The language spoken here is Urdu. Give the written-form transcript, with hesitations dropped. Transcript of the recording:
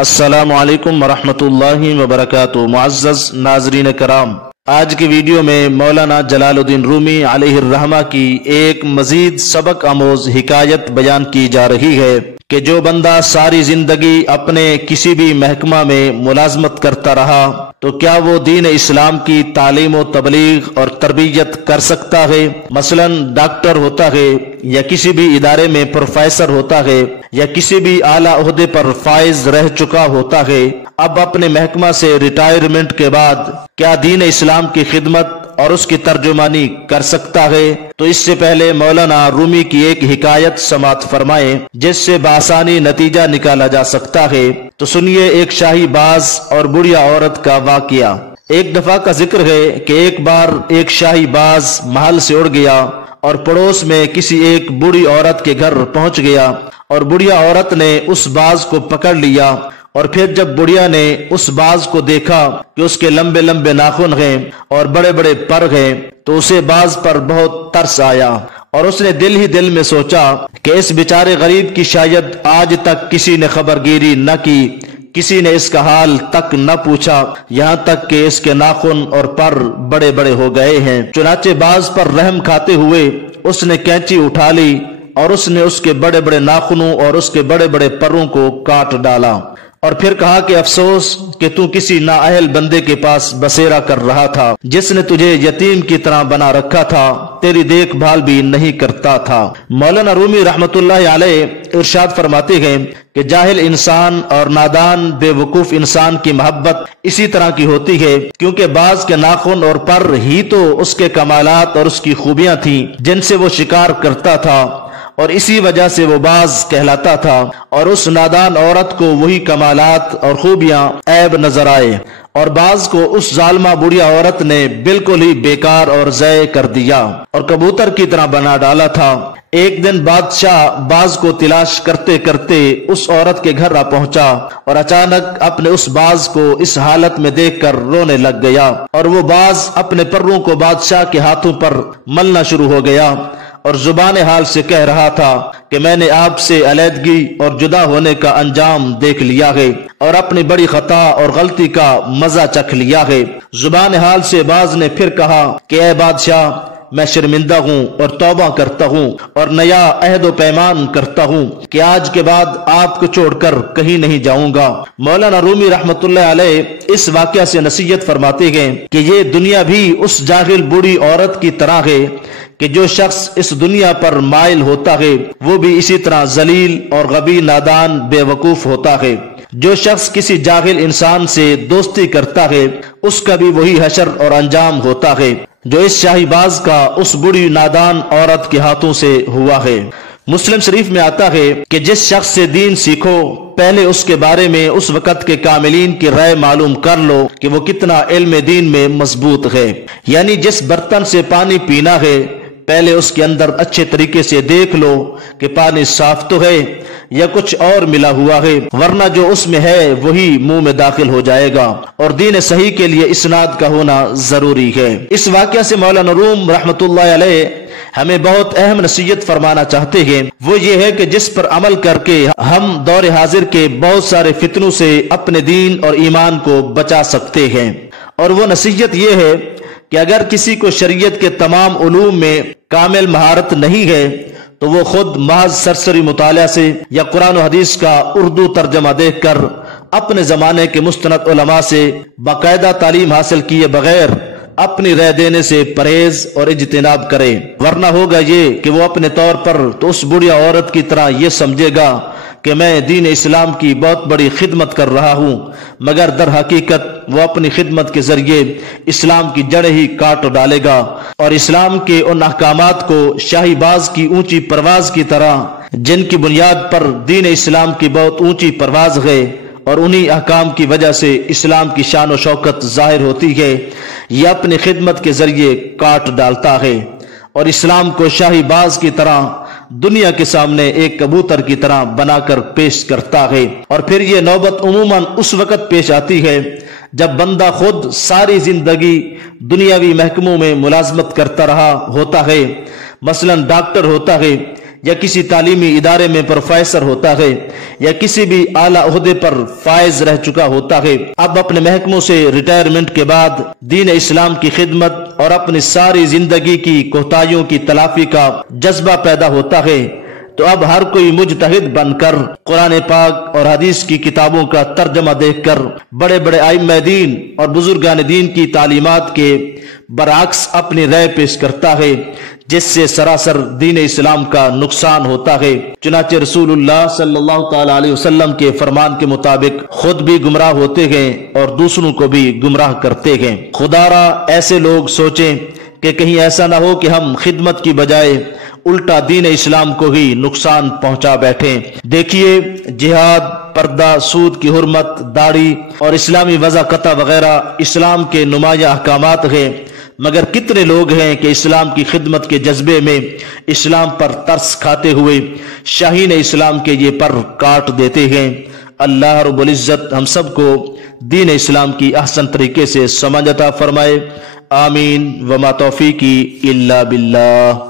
السلام علیکم ورحمۃ اللہ وبرکاتہ۔ معزز ناظرین کرام، آج کی ویڈیو میں مولانا جلال الدین رومی علیہ الرحمہ کی ایک مزید سبق آموز حکایت بیان کی جا رہی ہے کہ جو بندہ ساری زندگی اپنے کسی بھی محکمہ میں ملازمت کرتا رہا تو کیا وہ دین اسلام کی تعلیم و تبلیغ اور تربیت کر سکتا ہے؟ مثلا ڈاکٹر ہوتا ہے یا کسی بھی ادارے میں پروفیسر ہوتا ہے یا کسی بھی اعلیٰ عہدے پر فائز رہ چکا ہوتا ہے، اب اپنے محکمہ سے ریٹائرمنٹ کے بعد کیا دین اسلام کی خدمت اور اس کی ترجمانی کر سکتا ہے؟ تو اس سے پہلے مولانا رومی کی ایک حکایت سماعت فرمائیں جس سے بآسانی نتیجہ نکالا جا سکتا ہے۔ تو سنیے ایک شاہی باز اور بڑھیا عورت کا واقعہ۔ ایک دفعہ کا ذکر ہے کہ ایک بار ایک شاہی باز محل سے اڑ گیا اور پڑوس میں کسی ایک بوڑھی عورت کے گھر پہنچ گیا، اور بڑھیا عورت نے اس باز کو پکڑ لیا، اور پھر جب بڑھیا نے اس باز کو دیکھا کہ اس کے لمبے لمبے ناخن ہیں اور بڑے بڑے پر ہیں تو اسے باز پر بہت ترس آیا، اور اس نے دل ہی دل میں سوچا کہ اس بیچارے غریب کی شاید آج تک کسی نے خبر گیری نہ کی، کسی نے اس کا حال تک نہ پوچھا، یہاں تک کہ اس کے ناخن اور پر بڑے بڑے ہو گئے ہیں۔ چنانچہ باز پر رحم کھاتے ہوئے اس نے کینچی اٹھا لی اور اس نے اس کے بڑے بڑے ناخنوں اور اس کے بڑے بڑے پروں کو کاٹ ڈالا، اور پھر کہا کہ افسوس کہ تو کسی نااہل بندے کے پاس بسیرا کر رہا تھا جس نے تجھے یتیم کی طرح بنا رکھا تھا، تیری دیکھ بھال بھی نہیں کرتا تھا۔ مولانا رومی رحمت اللہ علیہ ارشاد فرماتے ہیں کہ جاہل انسان اور نادان بے وقوف انسان کی محبت اسی طرح کی ہوتی ہے، کیونکہ باز کے ناخن اور پر ہی تو اس کے کمالات اور اس کی خوبیاں تھیں جن سے وہ شکار کرتا تھا، اور اسی وجہ سے وہ باز کہلاتا تھا، اور اس نادان عورت کو وہی کمالات اور خوبیاں عیب نظر آئے، اور باز کو اس ظالمہ بڑھیا عورت نے بالکل ہی بیکار اور ضائع کر دیا اور کبوتر کی طرح بنا ڈالا تھا۔ ایک دن بادشاہ باز کو تلاش کرتے کرتے اس عورت کے گھر آ پہنچا، اور اچانک اپنے اس باز کو اس حالت میں دیکھ کر رونے لگ گیا، اور وہ باز اپنے پروں کو بادشاہ کے ہاتھوں پر ملنا شروع ہو گیا، اور زبان حال سے کہہ رہا تھا کہ میں نے آپ سے علیحدگی اور جدا ہونے کا انجام دیکھ لیا ہے اور اپنی بڑی خطا اور غلطی کا مزہ چکھ لیا ہے۔ زبان حال سے باز نے پھر کہا کہ اے بادشاہ، میں شرمندہ ہوں اور توبہ کرتا ہوں اور نیا عہد و پیمان کرتا ہوں کہ آج کے بعد آپ کو چھوڑ کر کہیں نہیں جاؤں گا۔ مولانا رومی رحمت اللہ علیہ اس واقعہ سے نصیحت فرماتے ہیں کہ یہ دنیا بھی اس جاہل بوڑھی عورت کی طرح ہے کہ جو شخص اس دنیا پر مائل ہوتا ہے وہ بھی اسی طرح ذلیل اور غبی نادان بے وقوف ہوتا ہے۔ جو شخص کسی جاہل انسان سے دوستی کرتا ہے اس کا بھی وہی حشر اور انجام ہوتا ہے جو اس شاہی باز کا اس بڑی نادان عورت کے ہاتھوں سے ہوا ہے۔ مسلم شریف میں آتا ہے کہ جس شخص سے دین سیکھو پہلے اس کے بارے میں اس وقت کے کاملین کی رائے معلوم کر لو کہ وہ کتنا علم دین میں مضبوط ہے، یعنی جس برتن سے پانی پینا ہے پہلے اس کے اندر اچھے طریقے سے دیکھ لو کہ پانی صاف تو ہے یا کچھ اور ملا ہوا ہے، ورنہ جو اس میں ہے وہی منہ میں داخل ہو جائے گا، اور دین صحیح کے لیے اسناد کا ہونا ضروری ہے۔ اس واقعہ سے مولانا روم رحمت اللہ علیہ ہمیں بہت اہم نصیحت فرمانا چاہتے ہیں، وہ یہ ہے کہ جس پر عمل کر کے ہم دور حاضر کے بہت سارے فتنوں سے اپنے دین اور ایمان کو بچا سکتے ہیں، اور وہ نصیحت یہ ہے کہ اگر کسی کو شریعت کے تمام علوم میں کامل مہارت نہیں ہے تو وہ خود محض سرسری مطالعہ سے یا قرآن و حدیث کا اردو ترجمہ دیکھ کر اپنے زمانے کے مستند علماء سے باقاعدہ تعلیم حاصل کیے بغیر اپنی رائے دینے سے پرہیز اور اجتناب کرے، ورنہ ہوگا یہ کہ وہ اپنے طور پر تو اس بڑھیا عورت کی طرح یہ سمجھے گا کہ میں دین اسلام کی بہت بڑی خدمت کر رہا ہوں، مگر در حقیقت وہ اپنی خدمت کے ذریعے اسلام کی جڑیں ہی کاٹ ڈالے گا، اور اسلام کے ان احکامات کو شاہی باز کی اونچی پرواز کی طرح جن کی بنیاد پر دین اسلام کی بہت اونچی پرواز ہے اور انہی احکام کی وجہ سے اسلام کی شان و شوکت ظاہر ہوتی ہے، یہ اپنی خدمت کے ذریعے کاٹ ڈالتا ہے، اور اسلام کو شاہی باز کی طرح دنیا کے سامنے ایک کبوتر کی طرح بنا کر پیش کرتا ہے۔ اور پھر یہ نوبت عموماً اس وقت پیش آتی ہے جب بندہ خود ساری زندگی دنیاوی محکموں میں ملازمت کرتا رہا ہوتا ہے، مثلا ڈاکٹر ہوتا ہے یا کسی تعلیمی ادارے میں پروفیسر ہوتا ہے یا کسی بھی اعلیٰ عہدے پر فائز رہ چکا ہوتا ہے، اب اپنے محکموں سے ریٹائرمنٹ کے بعد دین اسلام کی خدمت اور اپنی ساری زندگی کی کوتاہیوں کی تلافی کا جذبہ پیدا ہوتا ہے، تو اب ہر کوئی مجتہد بن کر قرآن پاک اور حدیث کی کتابوں کا ترجمہ دیکھ کر بڑے بڑے ائمہ دین اور بزرگان دین کی تعلیمات کے برعکس اپنی رائے پیش کرتا ہے، جس سے سراسر دین اسلام کا نقصان ہوتا ہے۔ چنانچہ رسول اللہ صلی اللہ تعالی علیہ وسلم کے فرمان کے مطابق خود بھی گمراہ ہوتے ہیں اور دوسروں کو بھی گمراہ کرتے ہیں۔ خدا را ایسے لوگ سوچیں کہ کہیں ایسا نہ ہو کہ ہم خدمت کی بجائے الٹا دین اسلام کو ہی نقصان پہنچا بیٹھیں۔ دیکھیے، جہاد، پردہ، سود کی حرمت، داڑھی اور اسلامی وضع قطع وغیرہ اسلام کے نمایاں احکامات ہیں، مگر کتنے لوگ ہیں کہ اسلام کی خدمت کے جذبے میں اسلام پر ترس کھاتے ہوئے شاہین اسلام کے یہ پر کاٹ دیتے ہیں۔ اللہ رب العزت ہم سب کو دین اسلام کی احسن طریقے سے سمجھ عطا فرمائے، آمین۔ وما توفیقی الا باللہ۔